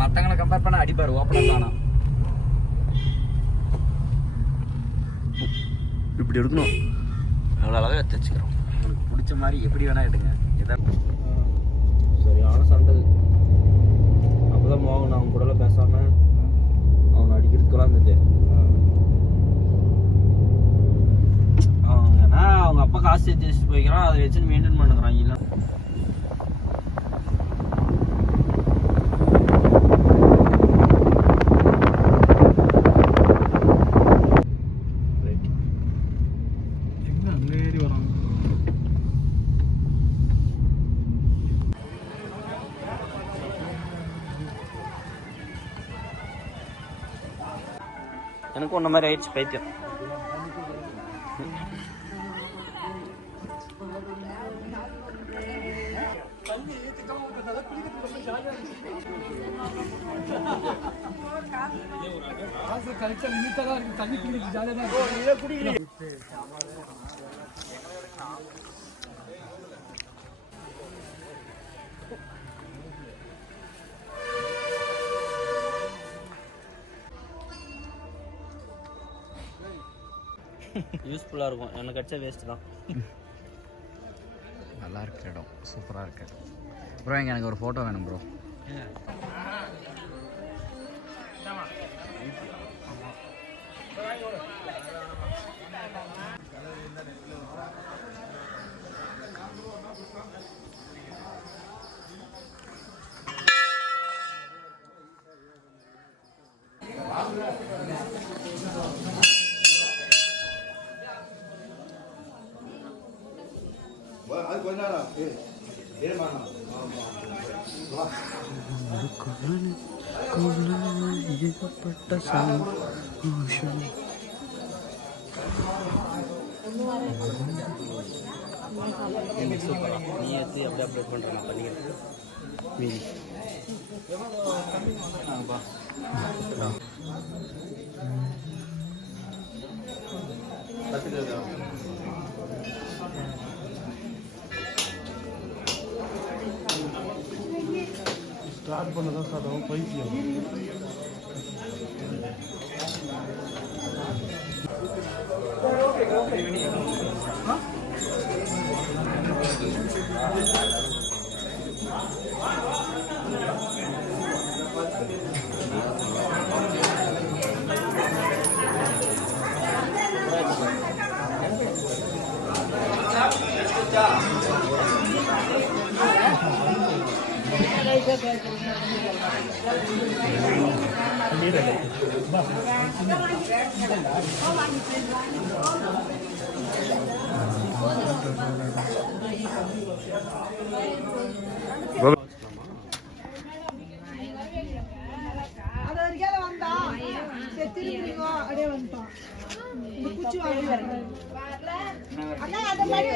மற்றவங்களை கம்பேர் பண்ண அடிப்பார் ஓப்பனர் தானா. இப்படி எடுக்கணும். அவ்வளோ அழகாக தைச்சிக்கிறோம். உங்களுக்கு பிடிச்ச மாதிரி எப்படி வேணா எடுங்க. எதாவது சரியான சண்டை. அப்போதான் மோகன் அவங்க கூடலாம் பேசாமல் அவனை அடிக்கிறதுக்கெல்லாம் இருந்தது. ஏன்னா அவங்க அப்பா காசு சேர்த்து வச்சுட்டு போய்க்கிறான், அதை வச்சு மெயின்டைன் பண்ணுறான். இல்லை எனக்கு ஒன்ன மாதிரி ஆயிடுச்சு பைத்தியம். யூஸ்ஃபுல்லாக இருக்கும். எனக்கு அடிச்சா வேஸ்ட்டு தான். நல்லா இருக்கு இடம், சூப்பராக இருக்கு ப்ரோ. இங்கே எனக்கு ஒரு ஃபோட்டோ வேணும் ப்ரோ. சூப்பரா நீ எடுத்து அப்படியே அப்லோட் பண்ணுறேன். நான் பண்ணிக்கிறேன். மீதி ஸ்டார்ட் பண்ணதான் ஸ்டார்ட் ஆகும். பைத்தியம் திருப்பி அப்படியே வந்துட்டோம்.